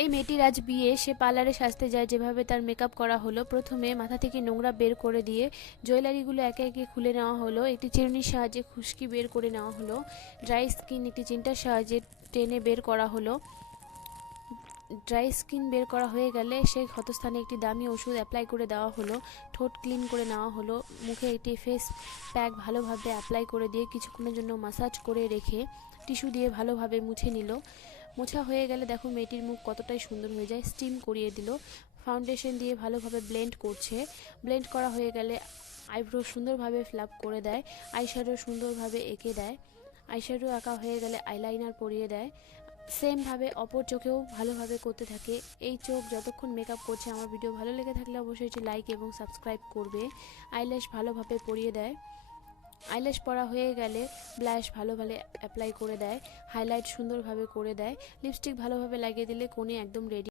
এই মেয়েটির আজ বিয়ে, সে পার্লারে সাজতে যায়। যেভাবে তার মেকআপ করা হলো, প্রথমে মাথা থেকে নোংরা বের করে দিয়ে জুয়েলারিগুলো একে একে খুলে নেওয়া হলো, একটি চিরুনির সাহায্যে খুশকি বের করে নেওয়া হলো, ড্রাই স্কিন একটি চিমটার সাহায্যে টেনে বের করা হলো। ড্রাই স্কিন বের করা হয়ে গেলে সেই ক্ষতস্থানে একটি দামি ওষুধ অ্যাপ্লাই করে দেওয়া হলো, ঠোঁট ক্লিন করে নেওয়া হলো, মুখে একটি ফেস প্যাক ভালোভাবে অ্যাপ্লাই করে দিয়ে কিছুক্ষণের জন্য মাসাজ করে রেখে টিস্যু দিয়ে ভালোভাবে মুছে নিল। মোছা হয়ে গেলে দেখো মেয়েটির মুখ কতটাই সুন্দর হয়ে যায়। স্টিম করিয়ে দিল, ফাউন্ডেশন দিয়ে ভালোভাবে ব্লেন্ড করছে। ব্লেন্ড করা হয়ে গেলে আইব্রো সুন্দরভাবে ফ্ল্যাপ করে দেয়, আইশ্যাডো সুন্দরভাবে এঁকে দেয়। আইশ্যাডো আঁকা হয়ে গেলে আইলাইনার পরিয়ে দেয়। সেমভাবে অপর চোখেও ভালোভাবে করতে থাকে। এই চোখ যতক্ষণ মেকআপ করছে। আমার ভিডিও ভালো লেগে থাকলে অবশ্যই একটি লাইক এবং সাবস্ক্রাইব করবে। আইল্যাশ ভালোভাবে পরিয়ে দেয়। আইল্যাশ পরা হয়ে গেলে ব্লাশ ভালোভাবে অ্যাপ্লাই করে দেয়, হাইলাইট সুন্দরভাবে করে দেয়, লিপস্টিক ভালোভাবে লাগিয়ে দিলে কোণে একদম রেডি।